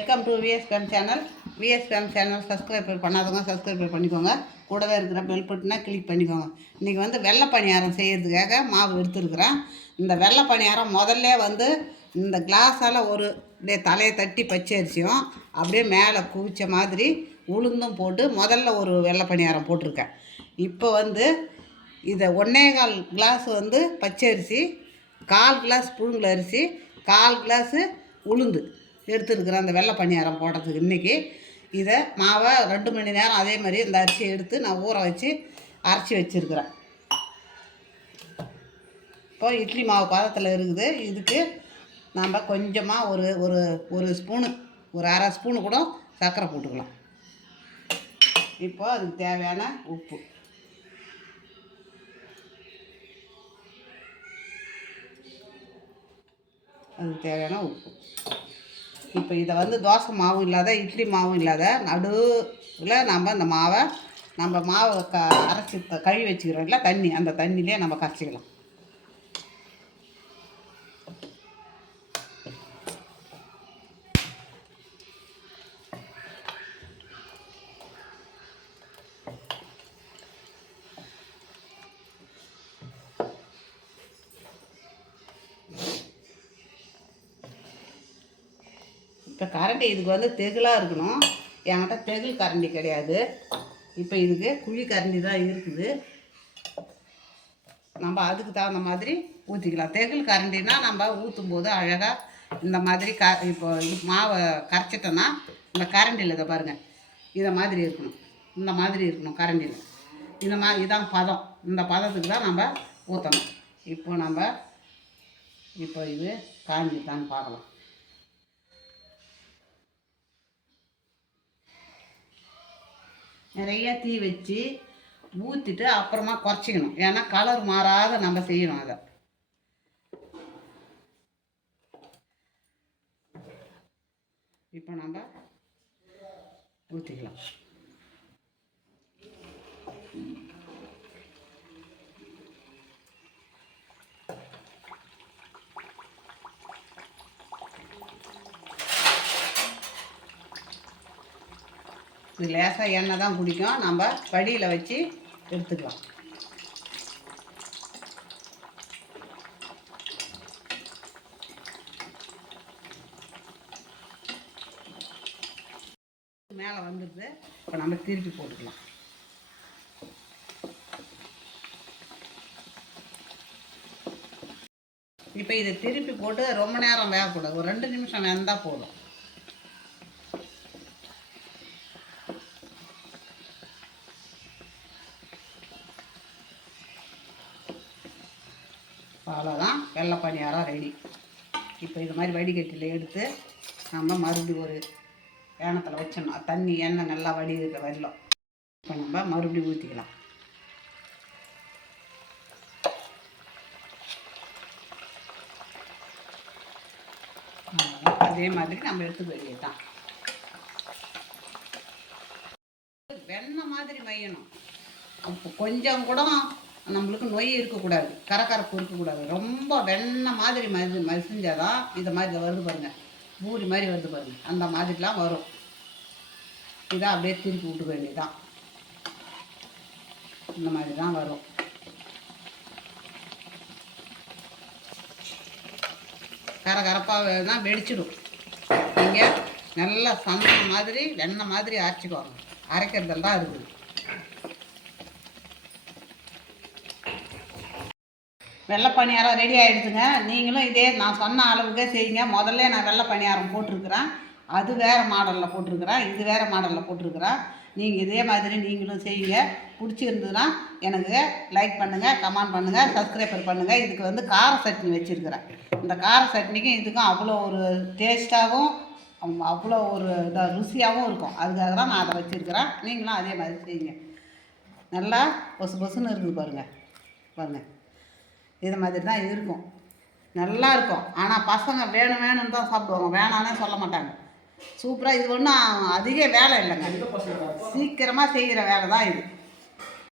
Welcome to VSPM channel. VSPM channel subscribe பண்ணாதவங்க subscribe பண்ணிக்கோங்க. கூடவே இருக்கிற பெல் பட்டனை கிளிக் பண்ணிக்கோங்க. இன்றைக்கி வெள்ளை பணியாரம் செய்கிறதுக்காக மாவு எடுத்துருக்குறேன். இந்த வெள்ளை பணியாரம் முதல்ல இந்த கிளாஸால் ஒரு அப்படியே தலையை தட்டி பச்சரிசியும் அப்படியே மேலே குவிச்ச மாதிரி உளுந்தும் போட்டு முதல்ல ஒரு வெள்ளை பணியாரம் போட்டிருக்கேன். இப்போ இதை 1.25 கிளாஸ் பச்சரிசி, 1/4 கிளாஸ் புழுங்கல் அரிசி, 1/4 கிளாஸு உளுந்து எடுத்துருக்குறேன் அந்த வெள்ளை பணியாரம் போடுறதுக்கு. இன்றைக்கி இதை மாவை 2 மணி நேரம் அதே மாதிரி இந்த அரிசியை எடுத்து நான் ஊற வச்சு அரைச்சி வச்சுருக்கிறேன். இப்போ இட்லி மாவு பதத்தில் இருக்குது. இதுக்கு நம்ம கொஞ்சமாக ஒரு ஸ்பூனு, ஒரு அரை ஸ்பூனு கூட சர்க்கரை போட்டுக்கலாம். இப்போ அதுக்கு தேவையான உப்பு, இப்போ இதை தோசை மாவும் இல்லாத இட்லி மாவும் இல்லாத நடுவில் நம்ம இந்த மாவை அரைச்சி கழுவி வச்சுக்கிறோம்ல தண்ணி, அந்த தண்ணியிலே நம்ம கரைச்சிக்கலாம். இப்போ கரண்டி இதுக்கு தெகிலாக இருக்கணும். என்கிட்ட தெகில் கரண்டி கிடையாது. இப்போ இதுக்கு குழி கரண்டி தான் இருக்குது. நம்ம அதுக்கு தகுந்த மாதிரி ஊற்றிக்கலாம். தெகில் கரண்டினா நம்ம ஊற்றும் போது அழகாக இந்த மாதிரி இப்போ மாவை கரைச்சிட்டோன்னா இந்த கரண்டியில் இதை பாருங்கள், இதை மாதிரி இருக்கணும், இந்த மாதிரி இருக்கணும் கரண்டியில். இதான் பதம். இந்த பதத்துக்கு தான் நம்ம ஊற்றணும். இப்போ இது காஞ்சிட்டான்னு பார்க்கலாம். நிறைய தீ வச்சு ஊற்றிட்டு அப்புறமா குறைச்சிக்கணும். ஏன்னா கலர் மாறாத நம்ம செய்யணும். அதை இப்போ நம்ம ஊற்றிக்கலாம். இது லேசாக எண்ணெய் தான் குடிக்கும். நம்ம படியில் வச்சு எடுத்துக்கலாம். மேலே வந்துடுது. இப்போ நம்ம திருப்பி போட்டுக்கலாம். இப்போ இதை திருப்பி போட்டு ரொம்ப நேரம் வேகக்கூடாது. ஒரு 2 நிமிஷம் வெந்தால் போதும். அவ்வளோதான், வெள்ளை பணியாரம் ரெடி. இப்போ இது மாதிரி வடிகட்டியில் எடுத்து நம்ம மறுபடியும் ஒரு ஏனத்தில் வச்சிடணும். தண்ணி எண்ணெய் நல்லா வடிகிற வெல்லம் இப்போ நம்ம மறுபடியும் ஊற்றிக்கலாம். அதே மாதிரி நம்ம எடுத்து வேண்டியதுதான். வெண்ணெய் மாதிரி மையணும். அப்போ கொஞ்சம் கூட நம்மளுக்கு நொய் இருக்கக்கூடாது, கரகரப்பு இருக்கக்கூடாது. ரொம்ப வெண்ணெய் மாதிரி மசிஞ்சாதான் இதை மாதிரி வருது பாருங்கள், பூரி மாதிரி வருது பாருங்கள், அந்த மாதிரிலாம் வரும். இதை அப்படியே திருப்பி விட்டுக்க வேண்டியதுதான். இந்த மாதிரி தான் வரும். கரகரப்பாக தான் வெடிச்சிடும். நீங்கள் நல்லா சந்தனம் மாதிரி வெண்ணெய் மாதிரி அரைச்சிக்குவாங்க. அரைக்கிறதெல்லாம் இருக்குது. வெள்ளை பணியாரம் ரெடி ஆகிடுதுங்க. நீங்களும் இதே நான் சொன்ன அளவுக்கே செய்யுங்க. முதல்ல நான் வெள்ளை பணியாரம் போட்டிருக்கிறேன், அது வேறு மாடலில் போட்டிருக்கிறேன், இது வேறு மாடலில் போட்டிருக்கிறேன். நீங்கள் இதே மாதிரி நீங்களும் செய்யுங்க. பிடிச்சிருந்ததுன்னா எனக்கு லைக் பண்ணுங்கள், கமெண்ட் பண்ணுங்கள், சப்ஸ்கிரைபர் பண்ணுங்கள். இதுக்கு கார சட்னி வச்சுருக்கிறேன். இந்த கார சட்னிக்கும் இதுக்கும் அவ்வளோ ஒரு டேஸ்ட்டாகவும் அவ்வளோ ஒரு ருசியாகவும் இருக்கும். அதுக்காக தான் நான் அதை வச்சுருக்கிறேன். நீங்களும் அதே மாதிரி செய்யுங்க. நல்லா பொசுன்னு இருக்குது பாருங்கள். இது மாதிரி தான் இருக்கும், நல்லா இருக்கும். ஆனால் பசங்க வேணும்னு தான் சாப்பிடுவாங்க, வேணானே சொல்ல மாட்டாங்க. சூப்பராக. இது ஒன்றும் அதிக வேலை இல்லைங்க, சீக்கிரமாக செய்கிற வேலை தான் இது.